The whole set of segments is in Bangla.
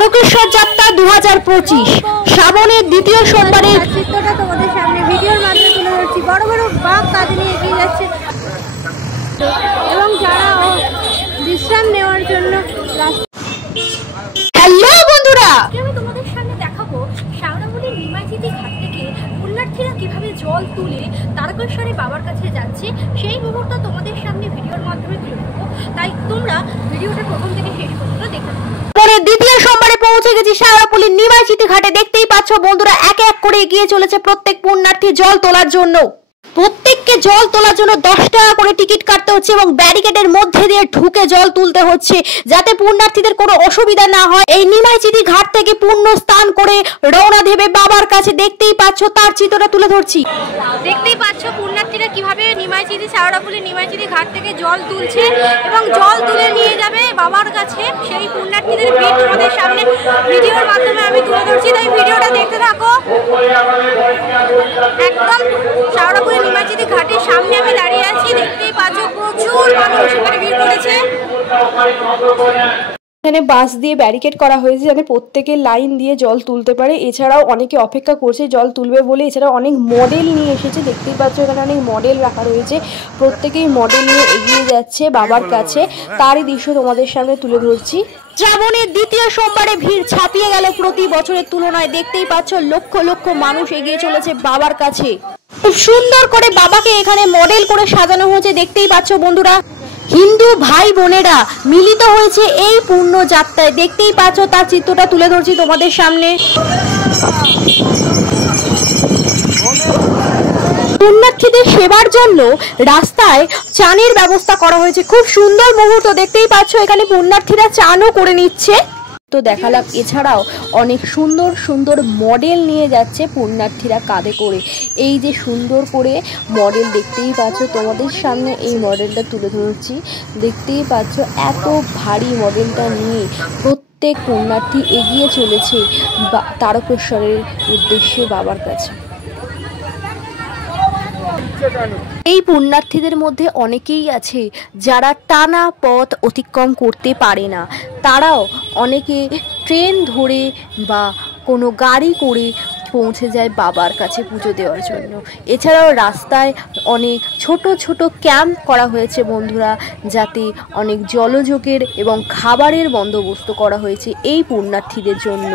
তারকেশ্বর যাত্রা 2025 শ্রাবণের দ্বিতীয় সোমবারে চিত্রটা তোমাদের সামনে ভিডিওর মাধ্যমে তুলে ধরছি। বড় বড় বাঘ কাঁধে নিয়ে এগিয়ে যাচ্ছে এবং যারা বিশ্রাম নেওয়ার জন্য হ্যালো বন্ধুরা, আমি তোমাদের সামনে দেখাবো শ্যাওড়াফুলির নিমাইচিতি ঘাট থেকে পুণ্যার্থীরা কিভাবে জল তুলে তারকেশ্বরে বাবার কাছে যাচ্ছে সেই মুহূর্ত তোমাদের সামনে ভিডিওর মাধ্যমে তুলে ধরবো। তাই তোমরা ভিডিওটা প্রথম থেকে শেষ পর্যন্ত দেখে নাও। পরে দ্বিতীয় সোমবারে পৌঁছে গেছি শ্যাওড়াফুলির নিমাইচিতি ঘাটে। দেখতেই পাচ্ছ বন্ধুরা, এক এক করে এগিয়ে চলেছে প্রত্যেক পুণ্যার্থী জল তোলার জন্য। প্রত্যেককে জল তোলার জন্য 10 টাকা করে টিকিট কাটতে হচ্ছে এবং ব্যারিকেডের মধ্যে দিয়ে ঢুকে জল তুলতে হচ্ছে যাতে পুণ্যার্থীদের কোনো অসুবিধা না হয়। এই নিমাইচিতি ঘাট থেকে পুণ্য স্নান করে রওনা দেবে বাবার কাছে। দেখতেই পাচ্ছ তার চিত্রটা তুলে ধরছি। দেখতেই পাচ্ছ পুণ্যার্থীরা কিভাবে নিমাইচিতি শ্যাওড়াফুলির নিমাইচিতি ঘাট থেকে জল তুলছে এবং জল তুলে নিয়ে যাবে বাবার কাছে। সেই পুণ্যার্থীদের ভিড় তোমাদের সামনে ভিডিওর মাধ্যমে আমি তুলে ধরছি, তাই ভিডিওটা দেখতে থাকো। একদম শ্যাওড়াফুলির নিমাইচিতি ঘাটের সামনে আমি দাঁড়িয়ে আছি। দেখতেই পাচ্ছ প্রচুর মানুষ এখানে ভিড় করেছে। এখানে বাঁশ দিয়ে ব্যারিকেড করা হয়েছে যাতে প্রত্যেকে লাইন দিয়ে জল তুলতে পারে। এছাড়াও অনেকে অপেক্ষা করছে জল তুলবে বলে। এছাড়াও অনেক মডেল নিয়ে এসেছে, দেখতেই পাচ্ছ এখানে অনেক মডেল রাখা রয়েছে। প্রত্যেকেই মডেল নিয়ে এগিয়ে যাচ্ছে বাবার কাছে, তারই দৃশ্য তোমাদের সামনে তুলে ধরছি। শ্রাবণের দ্বিতীয় সোমবারে ভিড় ছাপিয়ে গেল প্রতি বছরের তুলনায়। দেখতেই পাচ্ছ লক্ষ লক্ষ মানুষ এগিয়ে চলেছে বাবার কাছে। খুব সুন্দর করে বাবাকে এখানে মডেল করে সাজানো হয়েছে। দেখতেই পাচ্ছ বন্ধুরা, হিন্দু ভাই বোনেরা মিলিত হয়েছে এই পূর্ণ যাত্রায়। দেখতেই পাচ্ছ তার চিত্রটা তুলে ধরছি তোমাদের সামনে। পুণ্যার্থীদের সেবার জন্য রাস্তায় চানের ব্যবস্থা করা হয়েছে। খুব সুন্দর মুহূর্ত। দেখতেই পাচ্ছ এখানে পুণ্যার্থীরা চানও করে নিচ্ছে তো দেখালাম। এছাড়াও অনেক সুন্দর সুন্দর মডেল নিয়ে যাচ্ছে পুণ্যার্থীরা কাঁধে করে। এই যে সুন্দর করে মডেল দেখতেই পাচ্ছ তোমাদের সামনে, এই মডেলটা তুলে ধরছি। দেখতেই পাচ্ছ এত ভারী মডেলটা নিয়ে প্রত্যেক পুণ্যার্থী এগিয়ে চলেছে তারকেশ্বরের উদ্দেশ্যে বাবার কাছে। এই পুণ্যার্থীদের মধ্যে অনেকেই আছে যারা টানা পথ অতিক্রম করতে পারে না। তারাও অনেকে ট্রেন ধরে বা কোনো গাড়ি করে পৌঁছে যায় বাবার কাছে পুজো দেওয়ার জন্য। এছাড়াও রাস্তায় অনেক ছোট ছোট ক্যাম্প করা হয়েছে বন্ধুরা, যাতে অনেক জলযোগের এবং খাবারের বন্দোবস্ত করা হয়েছে এই পুণ্যার্থীদের জন্য।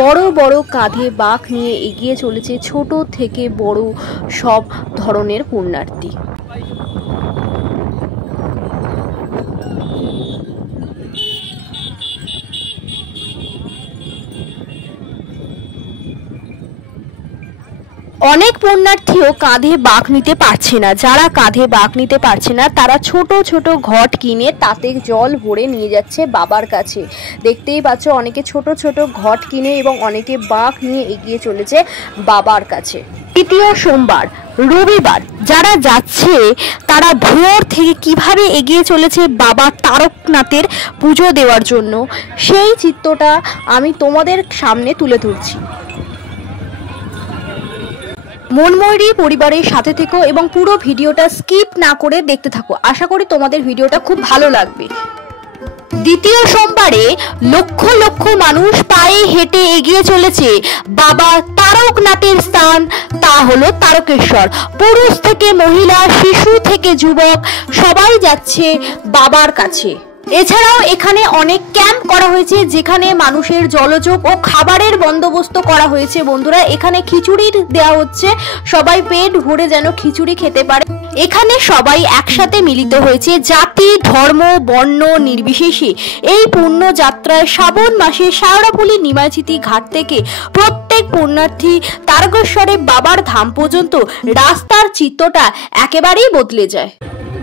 বড় বড় কাঁধে বাঁক নিয়ে এগিয়ে চলেছে ছোট থেকে বড় সব ধরনের পুণ্যার্থী। অনেক পুণ্যার্থীও কাঁধে বাঁক নিতে পারছে না। যারা কাঁধে বাঁক নিতে পারছে না তারা ছোট ছোট ঘট কিনে তাতে জল ভরে নিয়ে যাচ্ছে বাবার কাছে। দেখতেই পাচ্ছ অনেকে ছোট ছোট ঘট কিনে এবং অনেকে বাঁক নিয়ে এগিয়ে চলেছে বাবার কাছে। তৃতীয় সোমবার রবিবার যারা যাচ্ছে তারা ভোর থেকে কিভাবে এগিয়ে চলেছে বাবা তারকনাথের পুজো দেওয়ার জন্য, সেই চিত্রটা আমি তোমাদের সামনে তুলে ধরছি। মনময়ূরী পরিবারের সাথে থেকো এবং পুরো ভিডিওটা স্কিপ না করে দেখতে থাকো। আশা করি তোমাদের ভিডিওটা খুব ভালো লাগবে। দ্বিতীয় সোমবারে লক্ষ লক্ষ মানুষ পায়ে হেঁটে এগিয়ে চলেছে বাবা তারকনাথের স্থান, তা হলো তারকেশ্বর। পুরুষ থেকে মহিলা, শিশু থেকে যুবক সবাই যাচ্ছে বাবার কাছে। এছাড়াও এখানে অনেক ক্যাম্প করা হয়েছে যেখানে মানুষের জলযোগ ও খাবারের বন্দোবস্ত করা হয়েছে বন্ধুরা। এখানে খিচুড়ি দেওয়া হচ্ছে, সবাই পেট ভরে যেন খিচুড়ি খেতে পারে। এখানে সবাই একসাথে মিলিত হয়েছে, জাতি ধর্ম বর্ণ নির্বিশেষে এই পুণ্য যাত্রায় শ্রাবণ মাসে শ্যাওড়াফুলি নিমাইচিতি ঘাট থেকে প্রত্যেক পুণ্যার্থী তারকেশ্বরে বাবার ধাম পর্যন্ত রাস্তার চিত্রটা একেবারেই বদলে যায়।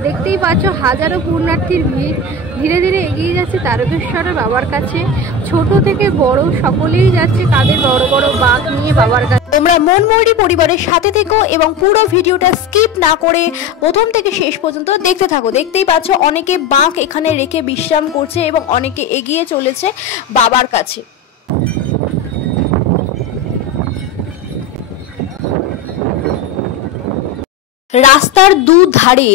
দেখতেই পাচ্ছ হাজারো পুণ্যার্থীর ভিড় ধীরে ধীরে এগিয়ে যাচ্ছে তারকেশ্বরের বাবার কাছে। ছোট থেকে বড় সকলেই যাচ্ছে কাঁধে বড় বড় বাঁক নিয়ে বাবার কাছে। তোমরা মনময়ূরী পরিবারের সাথে থেকো এবং পুরো ভিডিওটা স্কিপ না করে প্রথম থেকে শেষ পর্যন্ত দেখতে থাকো। দেখতেই পাচ্ছ অনেকে বাঁক এখানে রেখে বিশ্রাম করছে এবং অনেকে এগিয়ে চলেছে বাবার কাছে। রাস্তার দুধারে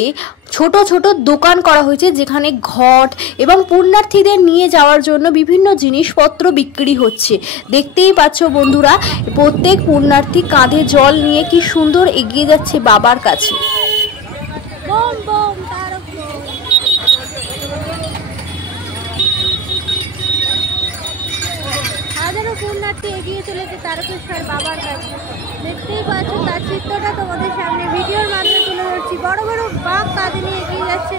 ছোট ছোট দোকান করা হয়েছে, যেখানে ঘট এবং পুণ্যার্থীদের নিয়ে যাওয়ার জন্য বিভিন্ন জিনিসপত্র বিক্রি হচ্ছে। দেখতেই পাচ্ছ বন্ধুরা, প্রত্যেক পুণ্যার্থী কাঁধে জল নিয়ে কি সুন্দর এগিয়ে যাচ্ছে বাবার কাছে। হাজারো পুণ্যার্থী এগিয়ে চলেছে তারকেশ্বর বাবার কাছে। দেখতেই পাচ্ছ, তার চিত্রটা তোমাদের সামনে ভিডিওর মাধ্যমে তুলে ধরছি। বড় বড় বাঘ কাঁধে নিয়ে এগিয়ে যাচ্ছে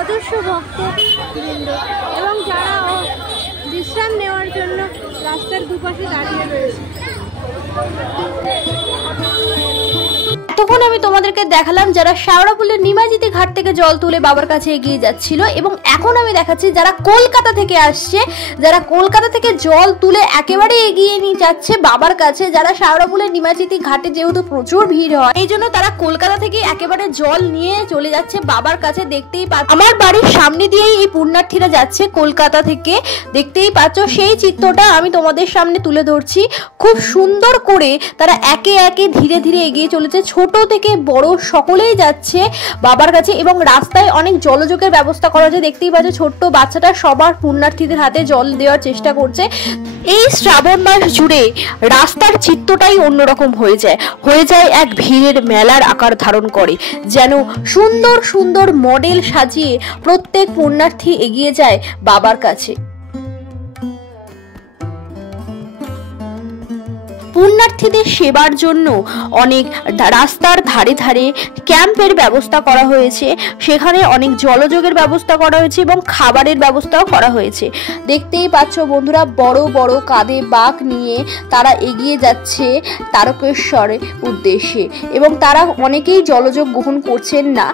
অজস্র ভক্তবৃন্দ, এবং যারা বিশ্রাম নেওয়ার জন্য রাস্তার দুপাশে দাঁড়িয়ে রয়েছে। তখন আমি তোমাদেরকে দেখালাম যারা শেওড়াফুলের নিমাইজিতি ঘাট থেকে জল তুলে বাবার কাছে এগিয়ে যাচ্ছিল, এবং এখন আমি দেখাচ্ছি যারা কলকাতা থেকে আসছে, যারা কলকাতা থেকে জল তুলে একেবারে এগিয়ে নিয়ে যাচ্ছে বাবার কাছে। যারা শেওড়াফুলের নিমাইজিতি ঘাটে যেহেতু প্রচুর ভিড় হয়, এই জন্য তারা কলকাতা থেকে একেবারে জল নিয়ে চলে যাচ্ছে বাবার কাছে। দেখতেই পাচ্ছ আমার বাড়ির সামনে দিয়েই এই পুণ্যার্থীরা যাচ্ছে কলকাতা থেকে। দেখতেই পাচ্ছ, সেই চিত্রটা আমি তোমাদের সামনে তুলে ধরছি। খুব সুন্দর করে তারা একে একে ধীরে ধীরে এগিয়ে চলেছে, ছোট থেকে বড় সকলেই যাচ্ছে বাবার কাছে, এবং রাস্তায় অনেক জলযোগের ব্যবস্থা করা হয়েছে। দেখতেই পাচ্ছ ছোট্ট বাচ্চাটা সবার পুণ্যার্থীদের হাতে জল দেওয়ার চেষ্টা করছে। এই শ্রাবণ মাস জুড়ে রাস্তার চিত্রটাই অন্যরকম হয়ে যায় এক ভিড়ের মেলার আকার ধারণ করে, যেন সুন্দর সুন্দর মডেল সাজিয়ে প্রত্যেক পুণ্যার্থী এগিয়ে যায় বাবার কাছে। পুণ্যার্থীদের সেবার জন্য অনেক রাস্তার ধারে ধারে ক্যাম্পের ব্যবস্থা করা হয়েছে, সেখানে অনেক জলযোগের ব্যবস্থা করা হয়েছে এবং খাবারের ব্যবস্থাও করা হয়েছে। দেখতেই পাচ্ছ বন্ধুরা, বড় বড় কাঁধে বাঁক নিয়ে তারা এগিয়ে যাচ্ছে তারকেশ্বরের উদ্দেশ্যে, এবং তারা অনেকেই জলযোগ গ্রহণ করছেন না।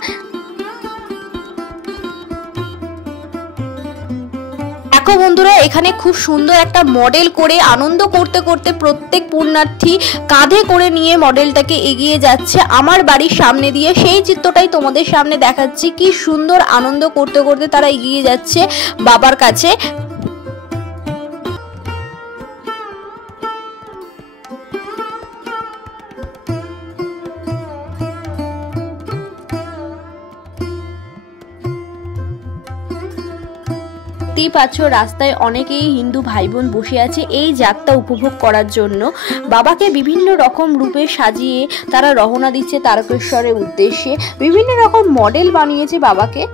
বন্ধুরা, এখানে খুব সুন্দর একটা মডেল করে আনন্দ করতে করতে প্রত্যেক পুণ্যার্থী কাঁধে করে নিয়ে মডেলটাকে এগিয়ে যাচ্ছে আমার বাড়ির সামনে দিয়ে। সেই চিত্রটাই তোমাদের সামনে দেখাচ্ছি, কি সুন্দর আনন্দ করতে করতে তারা এগিয়ে যাচ্ছে বাবার কাছে। দেখতেই পাচ্ছ রাস্তায় অনেকেই হিন্দু ভাই বোন বসে আছে এই যাত্রা উপভোগ করার জন্য। বাবাকে বিভিন্ন রকম রূপে সাজিয়ে তারা রওনা দিচ্ছে তারকেশ্বরের উদ্দেশ্যে। বিভিন্ন রকম মডেল বানিয়েছে বাবাকে।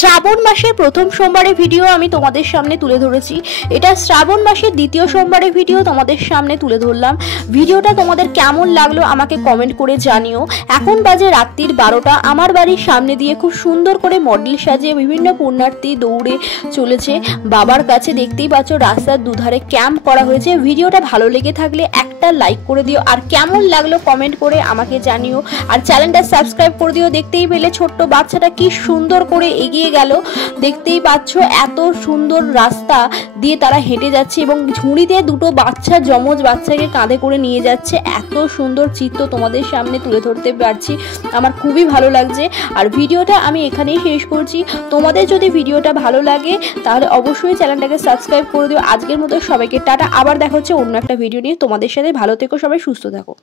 শ্রাবণ মাসের প্রথম সোমবারের ভিডিও আমি তোমাদের সামনে তুলে ধরেছি, এটা শ্রাবণ মাসের দ্বিতীয় সোমবারের ভিডিও তোমাদের সামনে তুলে ধরলাম। ভিডিওটা তোমাদের কেমন লাগলো আমাকে কমেন্ট করে জানিও। এখন বাজে রাত্রির 12টা। আমার বাড়ির সামনে দিয়ে খুব সুন্দর করে মডেল সাজিয়ে বিভিন্ন পুণ্যার্থী দৌড়ে চলেছে বাবার কাছে। দেখতেই পাচ্ছ রাস্তার দুধারে ক্যাম্প করা হয়েছে। ভিডিওটা ভালো লেগে থাকলে একটা লাইক করে দিও, আর কেমন লাগলো কমেন্ট করে আমাকে জানিও, আর চ্যানেলটা সাবস্ক্রাইব করে দিও। দেখতেই পেলে ছোট্ট বাচ্চাটা কি সুন্দর করে এগিয়ে গেল। দেখতেই পাচ্ছ এত সুন্দর রাস্তা দিয়ে তারা হেঁটে যাচ্ছে, এবং ঝুড়িতে দুটো বাচ্চা, যমজ বাচ্চাকে কাঁধে করে নিয়ে যাচ্ছে। এত সুন্দর চিত্র তোমাদের সামনে তুলে ধরতে পারছি, আমার খুবই ভালো লাগছে। আর ভিডিওটা আমি এখানেই শেষ করছি। তোমাদের যদি ভিডিওটা ভালো লাগে তাহলে অবশ্যই চ্যানেলটাকে সাবস্ক্রাইব করে দিও। আজকের মতো সবাইকে টাটা, আবার দেখা হচ্ছে অন্য একটা ভিডিও নিয়ে। তোমাদের সাথে ভালো থেকো, সবাই সুস্থ থাকো।